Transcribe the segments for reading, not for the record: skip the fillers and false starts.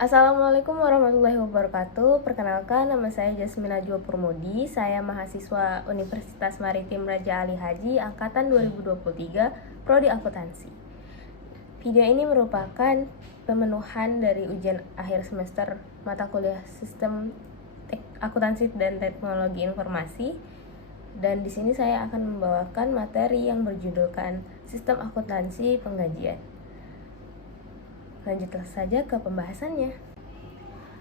Assalamualaikum warahmatullahi wabarakatuh. Perkenalkan, nama saya Jasmine Najwa Purmodi. Saya mahasiswa Universitas Maritim Raja Ali Haji angkatan 2023, prodi akuntansi. Video ini merupakan pemenuhan dari ujian akhir semester mata kuliah Sistem Akuntansi dan Teknologi Informasi. Dan di sini saya akan membawakan materi yang berjudulkan Sistem Akuntansi Penggajian. Lanjutlah saja ke pembahasannya.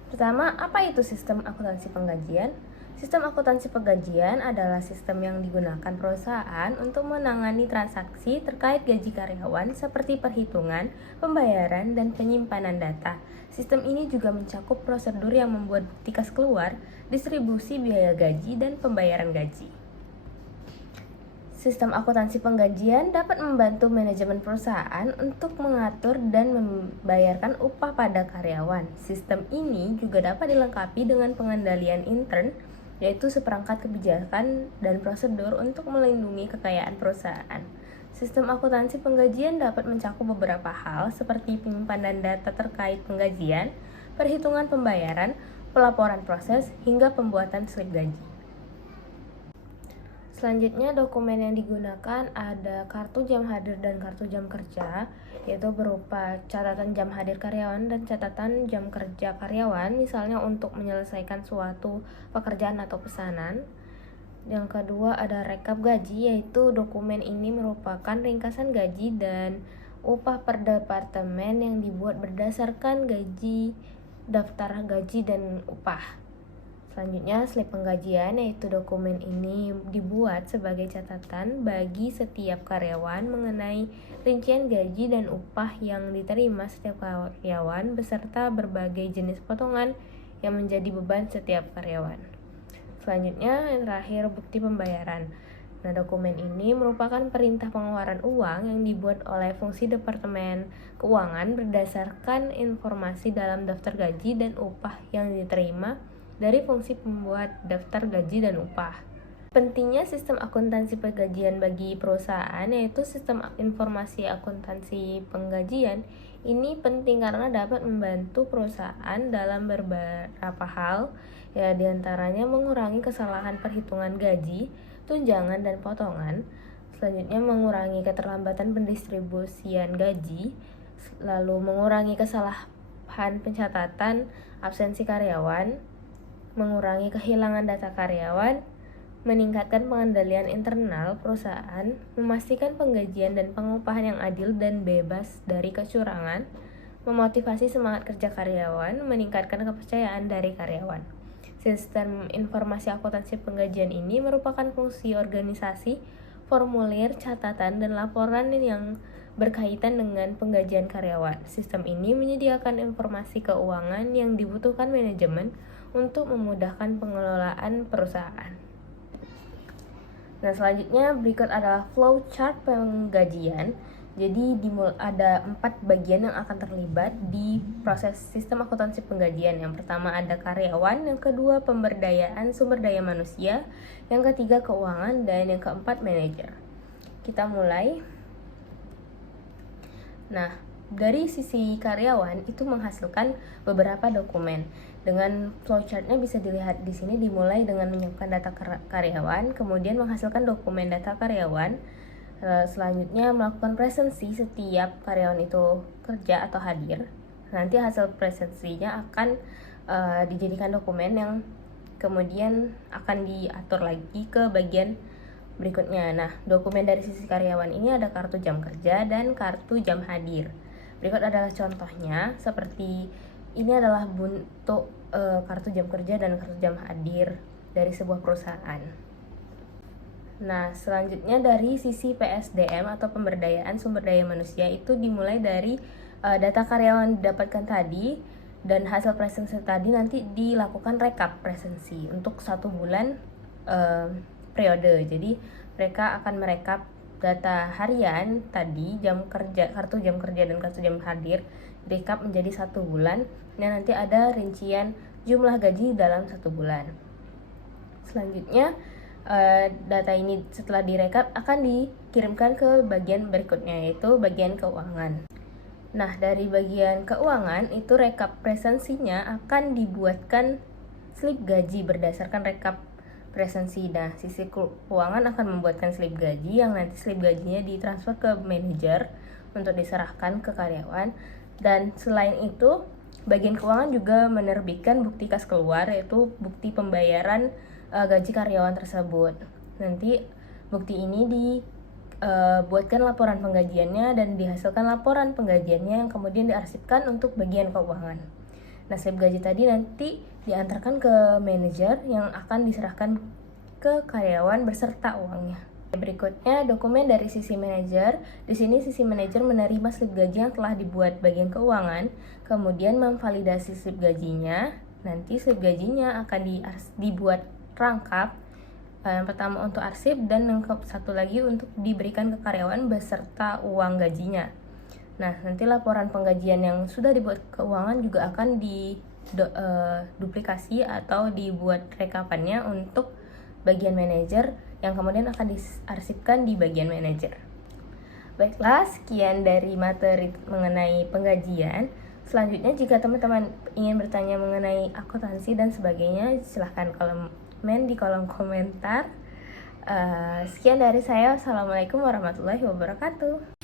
Pertama, apa itu sistem akuntansi penggajian? Sistem akuntansi penggajian adalah sistem yang digunakan perusahaan untuk menangani transaksi terkait gaji karyawan seperti perhitungan, pembayaran, dan penyimpanan data. Sistem ini juga mencakup prosedur yang membuat bukti kas keluar, distribusi biaya gaji, dan pembayaran gaji. Sistem akuntansi penggajian dapat membantu manajemen perusahaan untuk mengatur dan membayarkan upah pada karyawan. Sistem ini juga dapat dilengkapi dengan pengendalian intern, yaitu seperangkat kebijakan dan prosedur untuk melindungi kekayaan perusahaan. Sistem akuntansi penggajian dapat mencakup beberapa hal seperti penyimpanan data terkait penggajian, perhitungan pembayaran, pelaporan proses, hingga pembuatan slip gaji. Selanjutnya, dokumen yang digunakan ada kartu jam hadir dan kartu jam kerja, yaitu berupa catatan jam hadir karyawan dan catatan jam kerja karyawan, misalnya untuk menyelesaikan suatu pekerjaan atau pesanan. Yang kedua ada rekap gaji, yaitu dokumen ini merupakan ringkasan gaji dan upah per departemen yang dibuat berdasarkan gaji, daftar gaji, dan upah. Selanjutnya, slip penggajian, yaitu dokumen ini dibuat sebagai catatan bagi setiap karyawan mengenai rincian gaji dan upah yang diterima setiap karyawan beserta berbagai jenis potongan yang menjadi beban setiap karyawan. Selanjutnya, yang terakhir, bukti pembayaran. Nah, dokumen ini merupakan perintah pengeluaran uang yang dibuat oleh fungsi Departemen Keuangan berdasarkan informasi dalam daftar gaji dan upah yang diterima dari fungsi pembuat daftar gaji dan upah. Pentingnya sistem akuntansi penggajian bagi perusahaan, yaitu sistem informasi akuntansi penggajian ini penting karena dapat membantu perusahaan dalam beberapa hal, ya diantaranya mengurangi kesalahan perhitungan gaji, tunjangan, dan potongan. Selanjutnya, mengurangi keterlambatan pendistribusian gaji, lalu mengurangi kesalahan pencatatan absensi karyawan, mengurangi kehilangan data karyawan, meningkatkan pengendalian internal perusahaan, memastikan penggajian dan pengupahan yang adil dan bebas dari kecurangan, memotivasi semangat kerja karyawan, meningkatkan kepercayaan dari karyawan. Sistem informasi akuntansi penggajian ini merupakan fungsi organisasi, formulir, catatan, dan laporan yang berkaitan dengan penggajian karyawan. Sistem ini menyediakan informasi keuangan yang dibutuhkan manajemen untuk memudahkan pengelolaan perusahaan. Nah, selanjutnya berikut adalah flow chart penggajian. Jadi ada 4 bagian yang akan terlibat di proses sistem akuntansi penggajian. Yang pertama ada karyawan, yang kedua pemberdayaan sumber daya manusia, yang ketiga keuangan, dan yang keempat manajer. Kita mulai. Nah, dari sisi karyawan itu menghasilkan beberapa dokumen. Dengan flowchartnya bisa dilihat di sini, dimulai dengan menyiapkan data karyawan, kemudian menghasilkan dokumen data karyawan. Selanjutnya melakukan presensi setiap karyawan itu kerja atau hadir. Nanti hasil presensinya akan dijadikan dokumen yang kemudian akan diatur lagi ke bagian berikutnya. Nah, dokumen dari sisi karyawan ini ada kartu jam kerja dan kartu jam hadir. Berikut adalah contohnya, seperti ini adalah bentuk kartu jam kerja dan kartu jam hadir dari sebuah perusahaan. Nah, selanjutnya dari sisi PSDM atau pemberdayaan sumber daya manusia itu dimulai dari data karyawan didapatkan tadi, dan hasil presensi tadi nanti dilakukan rekap presensi untuk 1 bulan periode. Jadi mereka akan merekap data harian tadi, jam kerja, kartu jam kerja dan kartu jam hadir, rekap menjadi 1 bulan, dan nanti ada rincian jumlah gaji dalam 1 bulan. Selanjutnya data ini setelah direkap akan dikirimkan ke bagian berikutnya, yaitu bagian keuangan. Nah, dari bagian keuangan itu rekap presensinya akan dibuatkan slip gaji berdasarkan rekap presensi. Nah, sisi keuangan akan membuatkan slip gaji yang nanti slip gajinya ditransfer ke manajer untuk diserahkan ke karyawan. Dan selain itu, bagian keuangan juga menerbitkan bukti kas keluar, yaitu bukti pembayaran gaji karyawan tersebut. Nanti bukti ini buatkan laporan penggajiannya dan dihasilkan laporan penggajiannya yang kemudian diarsipkan untuk bagian keuangan. Nah, slip gaji tadi nanti diantarkan ke manajer yang akan diserahkan ke karyawan beserta uangnya. Berikutnya dokumen dari sisi manajer. Di sini sisi manajer menerima slip gaji yang telah dibuat bagian keuangan, kemudian memvalidasi slip gajinya. Nanti slip gajinya akan dibuat rangkap. Yang pertama untuk arsip dan yang satu lagi untuk diberikan ke karyawan beserta uang gajinya. Nah, nanti laporan penggajian yang sudah dibuat keuangan juga akan duplikasi atau dibuat rekapannya untuk bagian manajer yang kemudian akan diarsipkan di bagian manajer. Baiklah, sekian dari materi mengenai penggajian. Selanjutnya, jika teman-teman ingin bertanya mengenai akuntansi dan sebagainya, silahkan komen di kolom komentar. Sekian dari saya. Wassalamualaikum warahmatullahi wabarakatuh.